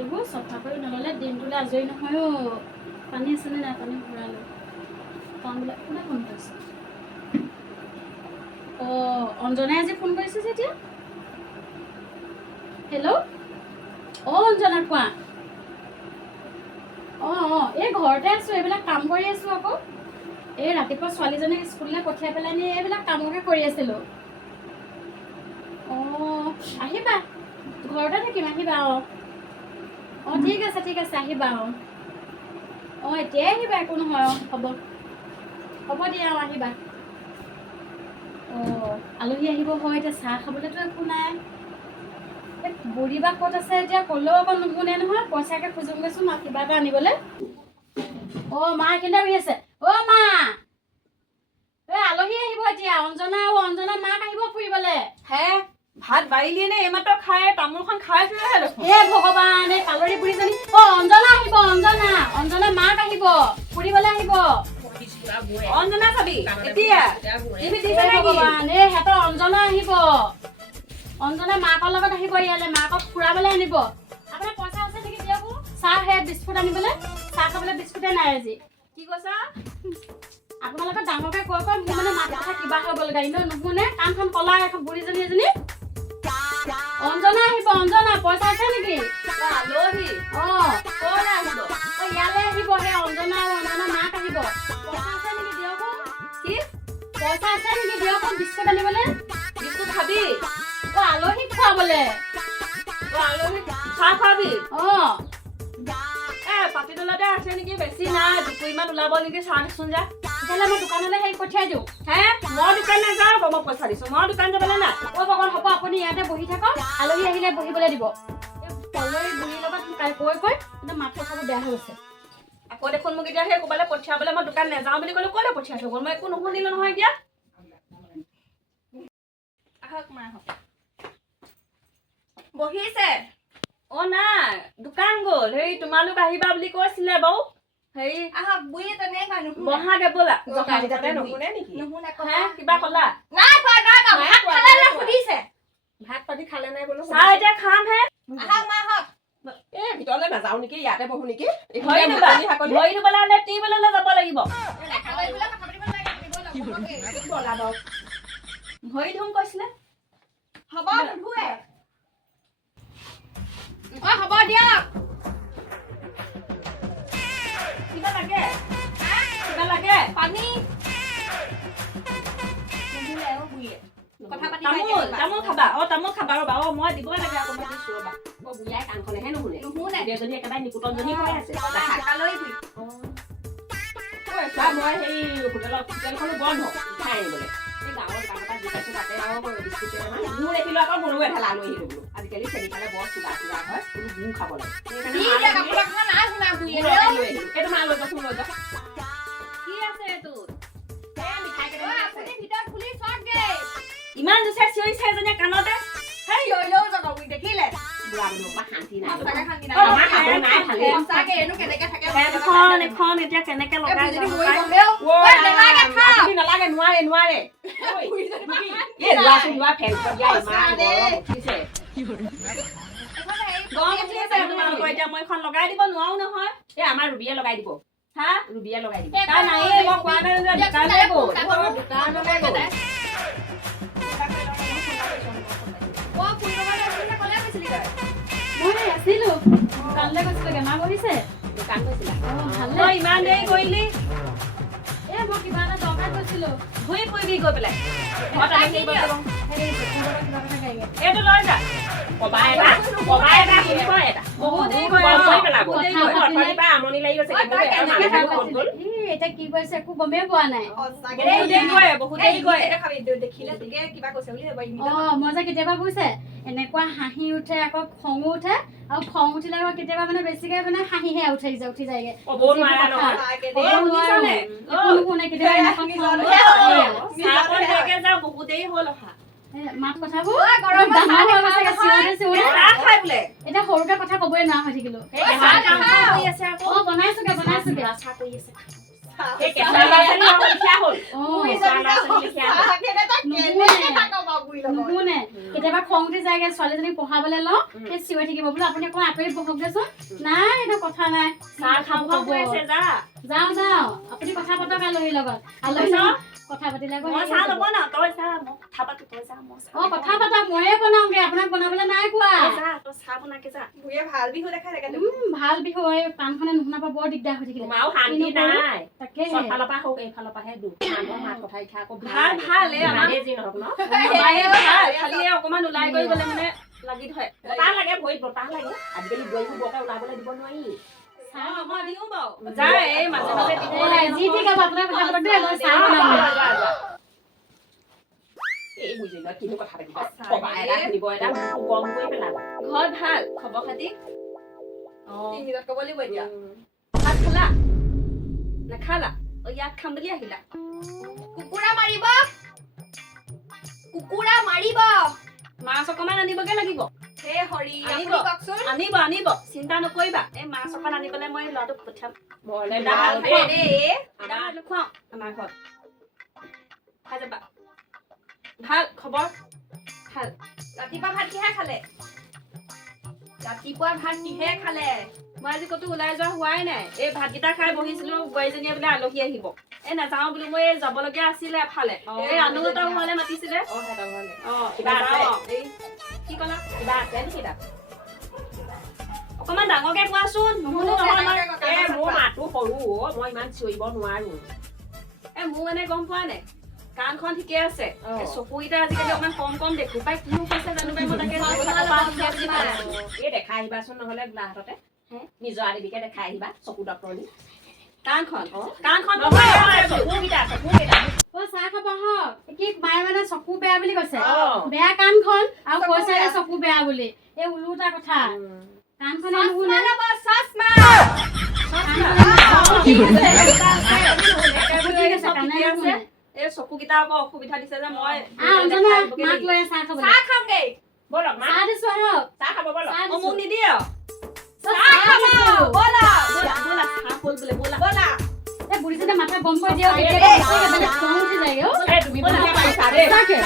এইবোৰ চফা কৰি নল'লে দিনটোলৈ আজৰি নহয় অ'। পানী আছেনে নাই? পানী ভৰালো। কামবিলাক কোনে ফোন কৰিছে? অঁ অঞ্জনাই আজি ফোন কৰিছে যে এতিয়া। হেল্ল', অঁ অঞ্জনা কোৱা। অঁ এই ঘৰতে আছোঁ, এইবিলাক কাম কৰি আছোঁ আকৌ। এই ৰাতিপুৱা ছোৱালীজনীক স্কুললৈ পঠিয়াই পেলাই নি এইবিলাক কামকে কৰি আছিলোঁ। অঁ আহিবা, ঘৰতে থাকিম, আহিবা। অঁ ঠিক আছে আহিবা। অঁ এতিয়াই আহিবা, একো নহয়। হ'ব দিয়া, আহিবা। অঁ আলহী আহিব হয়, এতিয়া চাহ খাবলৈতো একো নাই। বুঢ়ী বা ক'ত আছে এতিয়া, ক'লেও আকৌ নুশুনে নহয়। পইচাকে খোজোগৈচোন আৰু কিবা এটা আনিবলৈ। অঁ মা এইখিনিতে বহি আছে। অ' মা আলহী আহিব এতিয়া, অঞ্জনা আৰু অঞ্জনা মাক আহিব ফুৰিবলে। হে ভাত বাঢ়িলিয়ে নে? এইমাত্ৰ খাই তামোলখন খাইছোহে দেখোন। হে ভগৱান, এই কালৰি বুঢ়ীজনী। অঞ্জনা আহিব, অঞ্জনা মাক আহিব, ফুৰিবলৈ আহিব। অঞ্জনা চাবি এতিয়া ভগৱান, এই সিহঁতৰ অঞ্জনা আহিব। অঞ্জনা মাকৰ লগত আহিব ইয়ালৈ, মাকক ফুৰাবলৈ আনিব। আপোনাৰ পইচা আছে নেকি দিয়ক। চাহ হে বিস্কুট আনিবলৈ, চাহ খাবলৈ বিস্কুটে নাই আজি। কি কৈছা? আপোনালোকে ডাঙৰকে কৈ কৈ মোৰ মানে মাত কথা কিবা হৈ গ'ল, গাড়ী নুশুনে। কাণখন কলা এখন বুঢ়ীজনী এজনী। অঞ্জনা আহিব, অঞ্জনা পইচা আছে নেকি? আলহী ক'লে আহিব? ইয়ালৈ আহিব, সেই অঞ্জনা আৰু অঞ্জনা মাক আহিব। পইচা আছে নেকি দিয়ক। কি পইচা আছে নেকি দিয়ক, বিস্কুট আনিবলৈ। বিস্কুট খাবি? আলহীক খুৱাবলে। আলহীক চাহ খুৱাবি? পাতিতলাতে আছে নেকি, বেছি নাই, দুকুৰিমান ওলাব নেকি, চাহ দিচোন যা। তেতিয়াহ'লে মই দোকানলৈ পঠিয়াই দিওঁ। হে মই দোকান নাযাওঁ, মই পইচা দিছো, মই দোকান যাবলৈ নাই। ভগৱান, হ'ব আপুনি ইয়াতে বহি থাকক, আলহী আহিলে বহিবলৈ দিব। কলৰি বুঢ়ীৰ লগত কৈ কিন্তু মাত কথাবোৰ বেয়া হৈ গৈছে। আকৌ দেখোন মোক এতিয়া সেই ক'ৰবালৈ পঠিয়াবলৈ মই দোকান নাযাওঁ বুলি ক'লো, ক'লৈ পঠিয়াই থৈ গ'ল? মই একো নুশুনিলো নহয় এতিয়া। আহক মা আহক। বহিছে? অ' নাই, দোকান গ'ল। হেৰি তোমালোক আহিবা বুলি কৈছিলে বাৰু। হেৰি আহক বুঢ়ী তেনেকুৱা নুশুনে। বহাগে ব'লা। নুশুনে নেকি? নুশুনে হে কিবা ক'লা? নাই কোৱা ভাত খালে নে সুধিছে। ভাত পানী খালে নাই বোলো? চাহ এতিয়া খাম হে। আহক মা আহক। এই ভিতৰলৈ নাযাওঁ নেকি, ইয়াতে বহো নেকি? ভৰি ধুবলৈ হ'লে টিউবৱেললৈ যাব লাগিব। ভৰি ধুম কৈছিলে। হ'ব নুধুৱে। হ'ব দিয়ক। কিবা লাগে? কিবা লাগে? পানী তামোল খাবা? তামোল খাবা ৰ'বা। মই দিব লাগে আকৌ, মই দিছো ৰ'বা। বুঢ়াই কাণখনেহে নুশুনে। নুশুনে। দেউজনী একেবাৰে নিকুতনজনী হৈ আছে। মই সেই হোটেলখনো বন্ধ খাই আনিবলৈ। এই গাঁৱৰ দোকানৰ পৰা দি পাইছো, তাতে আৰু বিস্কুট কেইটামান গুৰ দেখিলো, আকৌ মোৰো এঠালা আলহী আহিলো বোলো। আজিকালি চেনি খালে বৰ চুগাৰ হয়, বোলো গুৰ খাব লাগে। এইটো মা লৈ যাচোন, লৈ যা। কি আছে এইটোত? মিঠাই কেইটামান আছে। ভিতৰত খুলি চোৱাগে। ইমান জোৰছে চিঞৰিছে এজনীয়ে কাণতে। হেই লৈ যাওক আপুনি দেখিলে। বুঢ়া মানুহৰ পৰা শান্তি নাই। সঁচাকে শান্তি নাই। আমাৰ খাব নাই ভালেই। সঁচাকে এনো কেনেকে থাকে। এখন এতিয়া কেনেকে লগাই যদি যাব মৰি পাৰে? গ'লেও নেলাগে খাওক। আপুনি নালাগে, নোৱাৰে। এই লোৱা ফেনখন দিয়া, ইমান গৰম উঠিছে। গৰম উঠি আছে তোমালোকৰ এতিয়া, মই এখন লগাই দিব নোৱাৰো নহয়। এই আমাৰ ৰুবিয়ে লগাই দিব। হা? ৰুবিয়ে লগাই দিব। তাই নায়েই, মই কোৱা নাই যে দোকানলৈ গ'ল। দোকানলৈ গ'ল। মই আছিলো দোকানলৈ গৈছিলোগে। মা বহিছে? দোকান গৈছিলা? ভালে। তই ইমান দেৰি কৰিলি? মই কিবা এটা দৰকাৰ গৈছিলো। ঘূৰি ফুৰিবি গৈ পেলাই। এইটো লৈ যা। কবা এটা শুনিব এটা। বহুত দেৰি আমনি লাগি গৈছে। এতিয়া কি কৰিছে একো গমেই পোৱা নাই। বহুত দেৰি কৰে। দেখিলে তোকে কিবা কৈছে বুলি ভাবিব। মই যে কেতিয়াবা বুজিছে এনেকুৱা হাঁহি উঠে, আকৌ খঙো উঠে, আৰু খং উঠিলে আকৌ কেতিয়াবা মানে বেছিকে মানে হাঁহিহে উঠি যায়গে। ক'ব নোৱাৰা নহয়। নুশুনে কেতিয়াবা এনেকুৱা বহুত দেৰি হ'ল অহা। মাত কথাবোৰ এতিয়া সৰুকে কথা কবই নোৱাৰা হৈ থাকিলো। বনাইছোগে নুশুনে কেতিয়াবা কেতিয়াবা খং উঠি যায়গে ছোৱালীজনীক পঢ়াবলৈ লওঁ সেই চিঞৰি থাকিব বোলো আপুনি অকণ আঁতৰি বহক দেচোন নাই এইটো কথা নাই চাহ খাব গৈ আছে যা যাওঁ আপুনি কথা পাতক আলহীৰ লগত আলহী কথা পাতিলে আকৌ মই চাহ ল'ব না তই যা মই কথা পাতো তই যা মই কথা পাতক ময়ে বনাওঁগে আপোনাক বনাবলৈ নাই কোৱা যা তই চাহ বনাকে যা বুঢ়ীয়ে ভাল বিহু দেখাই থাকে ভাল বিহু এই কাণখনে নুশুনা পৰা বৰ দিগদাৰ হৈ থাকিলে তোমাৰো শান্তি নাই তাকে চবফালৰ পৰা হওক এইফালৰ পৰাহে দুখ মানুহৰ মাত কথা শিকা আকৌ ভাল এই আমাৰ যি নহওক ন ভাল খালি অকমান ওলাই গৈ গ'লে মানে লাগি ধৰে বতাহ লাগে ভৰিত বতাহ লাগে আজিকালি বোৱাৰীবোৰ বৰকে ওলাবলৈ দিব নোৱাৰি মই দিওঁ বাৰু যা এই মাজে মাজে দিব লাগে যি ঠিক আছে আপোনাৰ কথা পাতক দেই মই চাহ বনাম এই বুজি লয় কিনো কথা পাতিবা কবা এটা শুনিব এটা গৰম কৰি পেলাব ঘৰত ভাল খবৰ খাতি তিনিজত ক'ব লাগিব এতিয়া ভাত খালা নাখালা ইয়াত খাম বুলি আহিলা কুকুৰা মাৰিব মাছ অকমান আনিবগে লাগিব হে হৰি আনিব। আপুনি কওকচোন আনিব চিন্তা নকৰিবা এই মাছ অকণ আনিবলৈ মই ল'ৰাটোক পঠিয়াম মৰলে ভাল ভাল দেই। দেই দাদা নোখোৱাওঁ আমাৰ ঘৰত খাই যাবা ভাল খবৰ ভাল ৰাতিপুৱা ভাত কিহে খালে মই আজি ক'তো ওলাই যোৱা হোৱাই নাই এই ভাতকেইটা খাই বহিছিলো বোৱাৰীজনীয়ে বোলে আলহী আহিব এই নাযাওঁ বোলো মই এই যাবলগীয়া আছিলে এফালে এই আনুহঁতৰ ঘৰলে মাতিছিলে অ হেতৰ ঘৰলে কিবা নাযাওঁ। এই কি ক'লা কিবা আছে নেকি তাত অকমান ডাঙৰকে কোৱাচোন নুশুনো নহয় মই এ মোৰ মাতো সৰু অ মই ইমান চিঞৰিব নোৱাৰো মোৰ মানে গম পোৱা নাই কাণখন ঠিকে আছে অ। চকুকেইটা আজিকালি অকমান কম দেখো পাই কিনো হৈছে জানো পাই মই তাকে এই দেখাই আহিবাচোন নহলে গোলাঘাটতে নিজৰ আলিবিকে দেখাই আহিবা চকু ডক্তৰ নি কাণখন চকুকেইটা চাহ খাব হওক কি মায়ে মানে চকু বেয়া বুলি কৈছে অ। বেয়া কাণখন আৰু চকু কৈছে বেয়া। চকু বেয়া বুলি এই ওলোটা কথা কাণখনে চশমা নুশুনে ল'ব, চশমা এই চকুকেইটা আকৌ অসুবিধা দিছে যে মই অঞ্জনা মাক লৈ চাহ খাব চাহ খাওঁগে বলক মা চাহ দিছো আহক চাহ খাব বলক চাহ দিছো মোক নিদিয়ে চাহ খাব ব'লা ব'লা চাহ হ'ল বোলে ব'লা ব'লা এই বুঢ়ীজনী মাথা গম কৰি দিয়ক এতিয়া খং উঠি যায়গে অ এই তুমি বুজি পাইছা দেই সঁচাকে